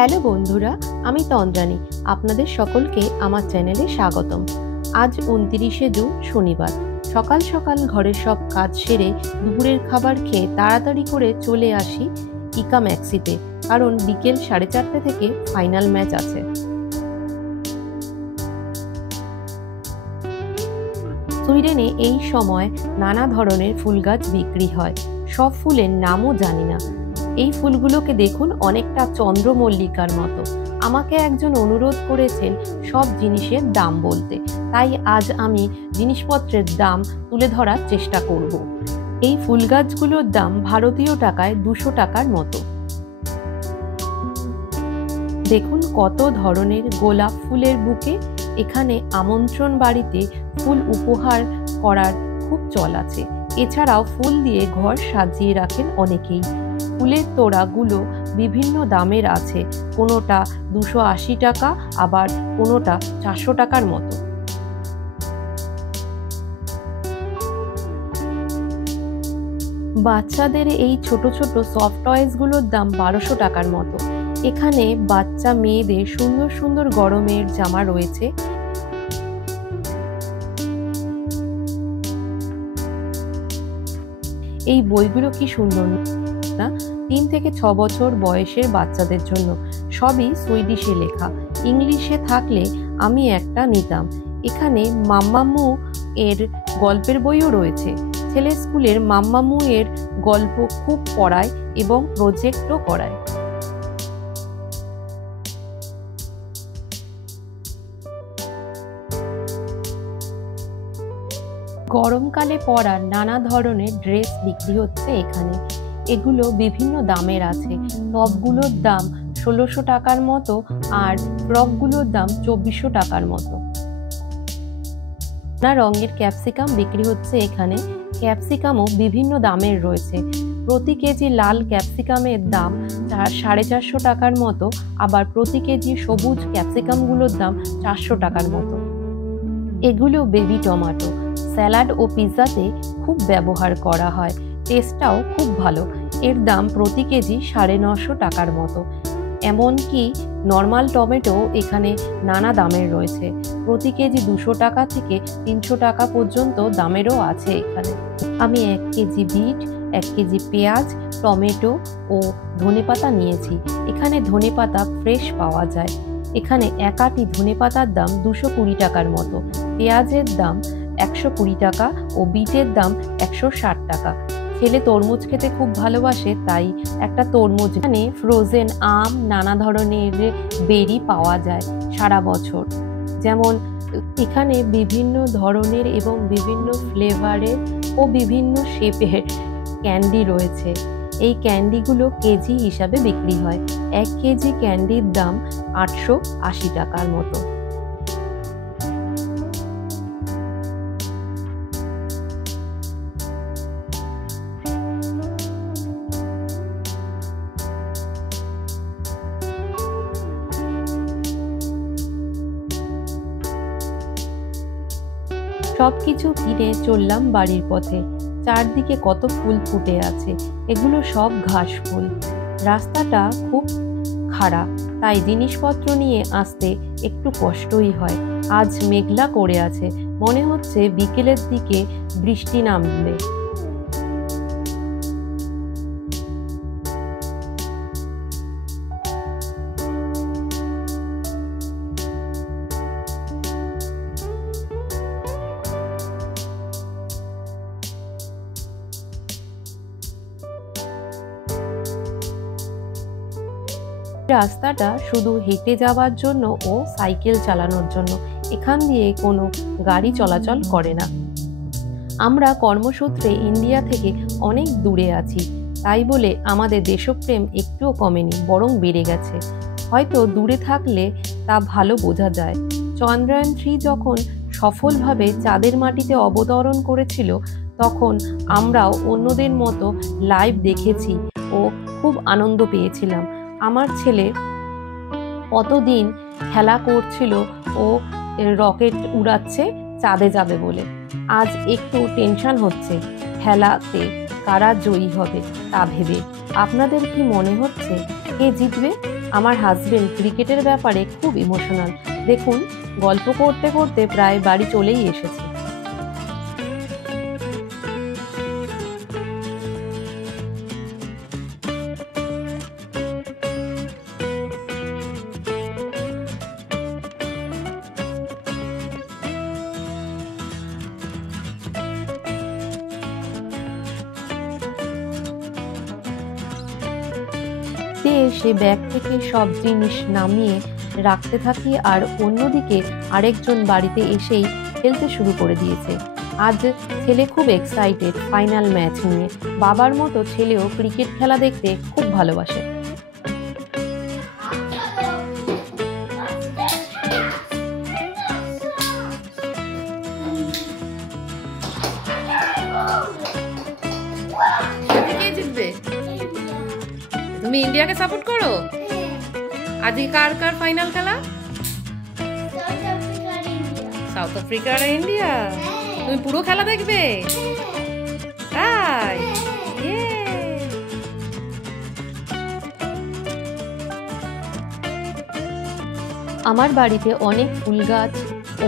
Hello বন্ধুরা, আমি তন্দ্রানী। আপনাদের সকলকে আমার চ্যানেলে স্বাগতম। আজ 29শে জুন শনিবার। সকাল সকাল ঘরের সব কাজ সেরে দুপুরের খাবার খেয়ে তাড়াতাড়ি করে চলে আসি ইকা ম্যাক্সিতে, কারণ বিকেল 4:30 থেকে ফাইনাল ম্যাচ আছে। সুইডেনে এই সময় নানা ধরনের ফুল গাছ বিক্রি হয়। সব ফুলের নামও জানি না। এই ফুলগুলোকে দেখুন, অনেকটা চন্দ্রমল্লিকার মতো। আমাকে একজন অনুরোধ করেছেন সব জিনিসের দাম বলতে, তাই আজ আমি জিনিসপত্রের দাম তুলে ধরার চেষ্টা করব। এই ফুল গাছগুলোর দাম ভারতীয় টাকায় 200 টাকার মতো। দেখুন কত ধরনের গোলাপ ফুলের বুকে। এখানে আমন্ত্রণ বাড়িতে ফুল উপহার করার খুব চল আছে। এছাড়াও ফুল দিয়ে ঘর সাজিয়ে রাখেন অনেকেই। ফুলের তোড়াগুলো বিভিন্ন দামের আছে, কোনোটা 280 টাকা, আবার কোনোটা 400 টাকার মতো। বাচ্চাদের এই ছোট ছোট সফট টয়েসগুলোর দাম 1200 টাকার মতো। এখানে বাচ্চা মেয়েদের সুন্দর সুন্দর গরমের জামা রয়েছে। এই বইগুলো কি সুন্দর না? 3 থেকে 6 বছর বয়সের বাচ্চাদের জন্য। সবই সুইডিশে লেখা। ইংলিশে থাকলে আমি একটা নিতাম। এখানে মাম্মামু এর গল্পের বইও রয়েছে। ছেলে স্কুলের মাম্মামু এর গল্প খুব পড়ায় এবং প্রজেক্টও করায়। গরমকালে পরার নানা ধরনের ড্রেস বিক্রি হচ্ছে এখানে। এগুলো বিভিন্ন দামের আছে। টপগুলোর দাম 1600 টাকার মতো, আর ফ্রকগুলোর দাম 2400 টাকার মতো। নানা রঙের ক্যাপসিকাম বিক্রি হচ্ছে এখানে। ক্যাপসিকামও বিভিন্ন দামের রয়েছে। প্রতি কেজি লাল ক্যাপসিকামের দাম 450 টাকার মতো, আবার প্রতি কেজি সবুজ ক্যাপসিকামগুলোর দাম 400 টাকার মতো। এগুলো বেবি টমেটো। স্যালাড ও পিৎজাতে খুব ব্যবহার করা হয়। টেস্টটাও খুব ভালো। এর দাম প্রতি কেজি 950 টাকার মতো। এমনকি নর্মাল টমেটো এখানে নানা দামের রয়েছে। প্রতি কেজি 200 টাকা থেকে 300 টাকা পর্যন্ত দামেরও আছে এখানে। আমি 1 কেজি বিট, 1 কেজি পেঁয়াজ, টমেটো ও ধনেপাতা নিয়েছি। এখানে ধনেপাতা ফ্রেশ পাওয়া যায়। এখানে এক আটি ধনেপাতার দাম 220 টাকার মতো। পেঁয়াজের দাম 120 টাকা ও বিটের দাম 160 টাকা। ছেলে তরমুজ খেতে খুব ভালোবাসে, তাই একটা তরমুজ। এখানে ফ্রোজেন আম, নানা ধরনের বেরি পাওয়া যায় সারা বছর। যেমন এখানে বিভিন্ন ধরনের এবং বিভিন্ন ফ্লেভারের ও বিভিন্ন শেপের ক্যান্ডি রয়েছে। এই ক্যান্ডিগুলো কেজি হিসাবে বিক্রি হয়। 1 কেজি ক্যান্ডির দাম 880 টাকার মতো। সবকিছু কিনে চললাম বাড়ির পথে। চারদিকে কত ফুল ফুটে আছে। এগুলো সব ঘাস ফুল। রাস্তাটা খুব খাড়া, তাই জিনিসপত্র নিয়ে আসতে একটু কষ্টই হয়। আজ মেঘলা করে আছে, মনে হচ্ছে বিকেলের দিকে বৃষ্টি নামবে। রাস্তাটা শুধু হেঁটে যাওয়ার জন্য ও সাইকেল চালানোর জন্য। এখান দিয়ে কোনো গাড়ি চলাচল করে না। আমরা কর্মসূত্রে ইন্ডিয়া থেকে অনেক দূরে আছি, তাই বলে আমাদের দেশপ্রেম একটুও কমেনি, বরং বেড়ে গেছে। হয়তো দূরে থাকলে তা ভালো বোঝা যায়। চন্দ্রায়ন 3 যখন সফলভাবে চাঁদের মাটিতে অবতরণ করেছিল, তখন আমরাও অন্যদের মতো লাইভ দেখেছি ও খুব আনন্দ পেয়েছিলাম। আমার ছেলে কতদিন খেলা করছিল ও রকেট উড়াচ্ছে চাঁদে যাবে বলে। আজ একটু টেনশন হচ্ছে খেলাতে কারা জয়ী হবে তা ভেবে। আপনাদের কি মনে হচ্ছে কে জিতবে? আমার হাজবেন্ড ক্রিকেটের ব্যাপারে খুব ইমোশনাল। দেখুন, গল্প করতে করতে প্রায় বাড়ি চলেই এসেছে। এসে ব্যাগ থেকে সব জিনিস নামিয়ে রাখতে থাকি, আর অন্যদিকে আরেকজন বাড়িতে এসেই খেলতে শুরু করে দিয়েছে। আজ ছেলে খুব এক্সাইটেড ফাইনাল ম্যাচ নিয়ে। বাবার মতো ছেলেও ক্রিকেট খেলা দেখতে খুব ভালোবাসে। কে জিতবে? তুমি ইন্ডিয়াকে সাপোর্ট করো? আজকে কার কার ফাইনাল খেলা? সাউথ আফ্রিকা আর ইন্ডিয়া। তুমি পুরো খেলা দেখবে? তাই? আমার বাড়িতে অনেক ফুল গাছ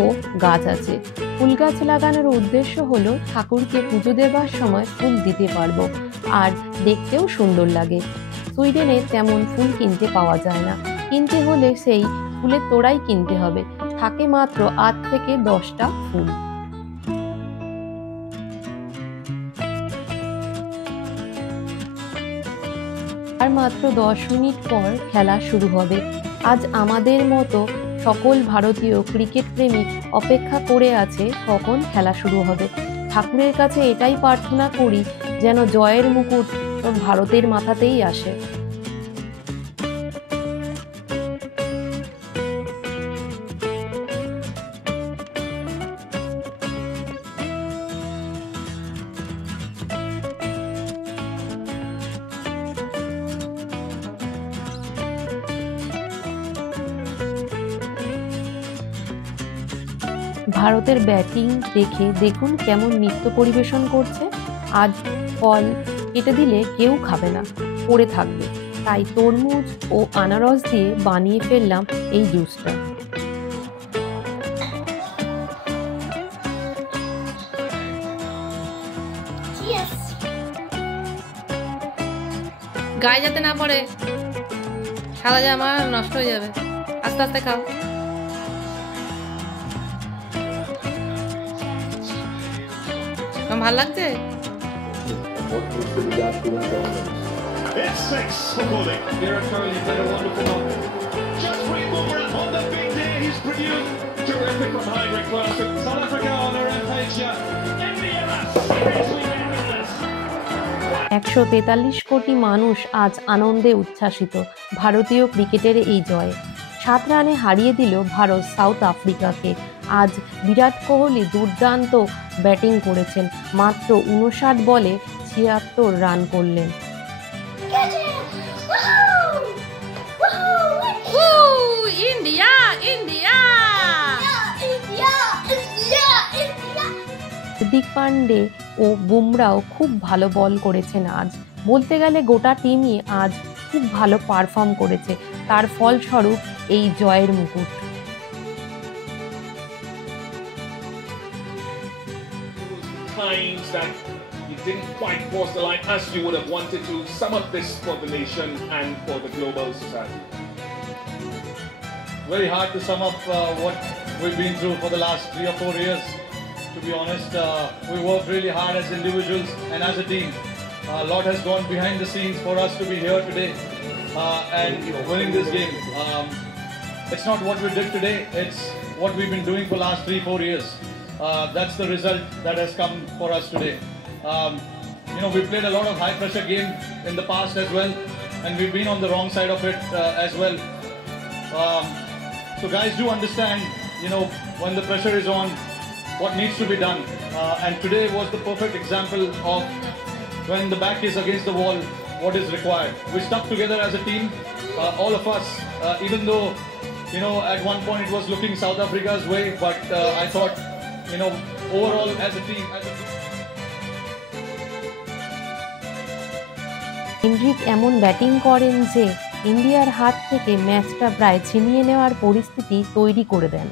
ও গাছ আছে। ফুল গাছ লাগানোর উদ্দেশ্য হলো ঠাকুরকে পুজো দেবার সময় ফুল দিতে পারবো, আর দেখতেও সুন্দর লাগে। সুইডেনে তেমন ফুল কিনতে পাওয়া যায় না, কিনতে হলে সেই ফুলের তোড়াই কিনতে হবে। থাকে মাত্র 8 থেকে 10টা ফুল। আর মাত্র 10 মিনিট পর খেলা শুরু হবে। আজ আমাদের মতো সকল ভারতীয় ক্রিকেট প্রেমিক অপেক্ষা করে আছে কখন খেলা শুরু হবে। ঠাকুরের কাছে এটাই প্রার্থনা করি যেন জয়ের মুকুট ভারতের মাথাতেই আসে। ভারতের ব্যাটিং দেখে দেখুন কেমন নৃত্য পরিবেশন করছে। আজ ফল কেটে দিলে কেউ খাবে না, পড়ে থাকবে, তাই তরমুজ ও আনারস দিয়ে বানিয়ে ফেললাম এই জুসটা। গায়ে যাতে না পড়ে, সাদা জামা নষ্ট হয়ে যাবে। আস্তে আস্তে খাও। ভাল লাগছে? $143 কোটি মানুষ আজ আনন্দে উচ্ছ্বাসিত ভারতীয় ক্রিকেটের এই জয়ে। 7 রানে হারিয়ে দিল ভারত সাউথ আফ্রিকাকে। আজ বিরাট কোহলি দুর্দান্ত ব্যাটিং করেছেন, মাত্র 59 বলে 76 রান করলেন। India India! হার্দিক পান্ডে ও বুমরাও খুব ভালো বল করেছেন আজ। বলতে গেলে গোটা টিমই আজ খুব ভালো পারফর্ম করেছে, তার ফলস্বরূপ এই জয়ের মুকুট। Times that you didn't quite cross the line as you would have wanted to. Sum up this for the nation and for the global society. Very hard to sum up what we've been through for the last 3 or 4 years. To be honest, we worked really hard as individuals and as a team. A lot has gone behind the scenes for us to be here today and winning this game. It's not what we did today, it's what we've been doing for the last 3-4 years. That's the result that has come for us today. We played a lot of high pressure game in the past as well, and we've been on the wrong side of it as well. So guys do understand, when the pressure is on, what needs to be done. And today was the perfect example of when the back is against the wall, what is required. We stuck together as a team, all of us, even though, at one point it was looking South Africa's way, but I thought, overall as a team. ইন্দ্রিক এমন batting করেন যে ইন্ডিয়ার হাত থেকে ম্যাচটা প্রায় ছিনিয়ে নেওয়ার পরিস্থিতি তৈরি করে দেন।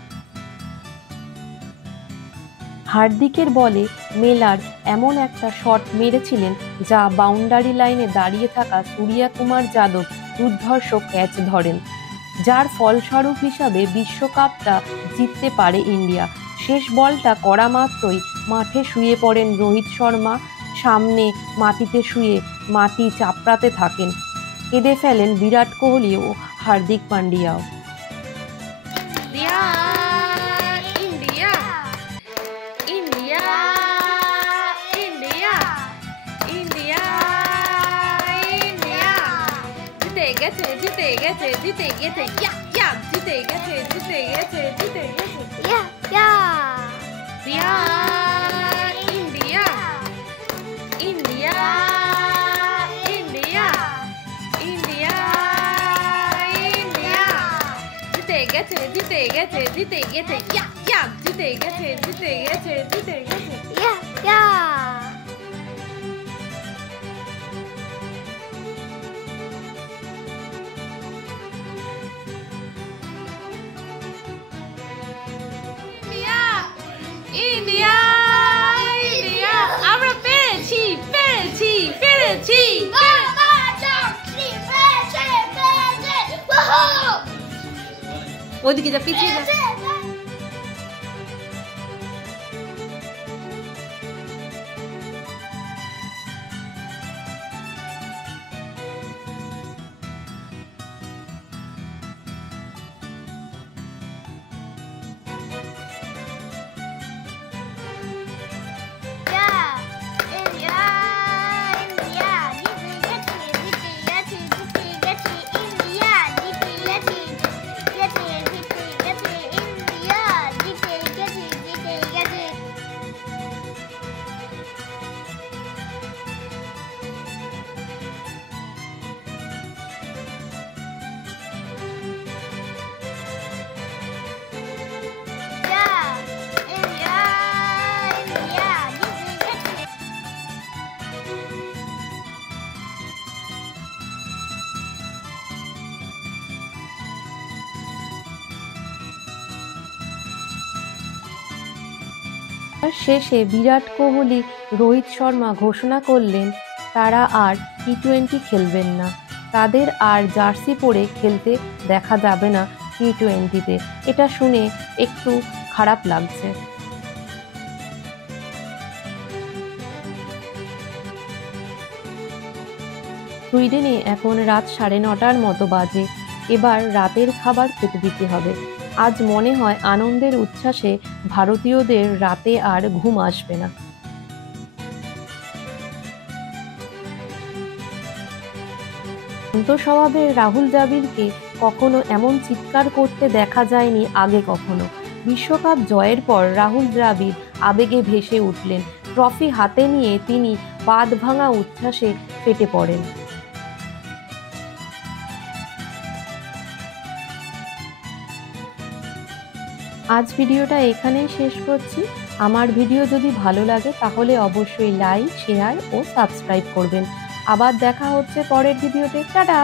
হার্দিকের বলে মেলার এমন একটা শট মেরেছিলেন যা বাউন্ডারি লাইনে দাঁড়িয়ে থাকা সূর্যা কুমার যাদব দুর্ধর্ষ ক্যাচ ধরেন, যার ফলস্বরূপ হিসাবে বিশ্বকাপটা জিততে পারে ইন্ডিয়া। শেষ বলটা করা মাত্রই মাঠে শুয়ে পড়েন রোহিত শর্মা, সামনে মাটিতে শুয়ে মাটি চাপড়াতে থাকেন। কেঁদে ফেলেন বিরাট কোহলি ও হার্দিক পান্ডিয়াও। ওদিকে যা, পিছিয়ে যা। শেষে বিরাট কোহলি, রোহিত শর্মা ঘোষণা করলেন তারা আর টি-20 খেলবেন না, তাদের আর জার্সি পরে খেলতে দেখা যাবে না টি-20-তে। এটা শুনে একটু খারাপ লাগছে। সুইডেনে এখন রাত 9:30 মতো বাজে। এবার রাতের খাবার খেতে দিতে হবে। আজ মনে হয় আনন্দের উচ্ছ্বাসে ভারতীয়দের রাতে আর ঘুম আসবে না। শান্ত স্বভাবের রাহুল দ্রাবিড়কে কখনো এমন চিৎকার করতে দেখা যায়নি আগে কখনো। বিশ্বকাপ জয়ের পর রাহুল দ্রাবিড় আবেগে ভেসে উঠলেন। ট্রফি হাতে নিয়ে তিনি বাঁধ ভাঙা উচ্ছ্বাসে ফেটে পড়েন। আজ ভিডিওটা এখানেই শেষ করছি। আমার ভিডিও যদি ভালো লাগে তাহলে অবশ্যই লাইক, শেয়ার ও সাবস্ক্রাইব করবেন। আবার দেখা হচ্ছে পরের ভিডিওতে। টাটা।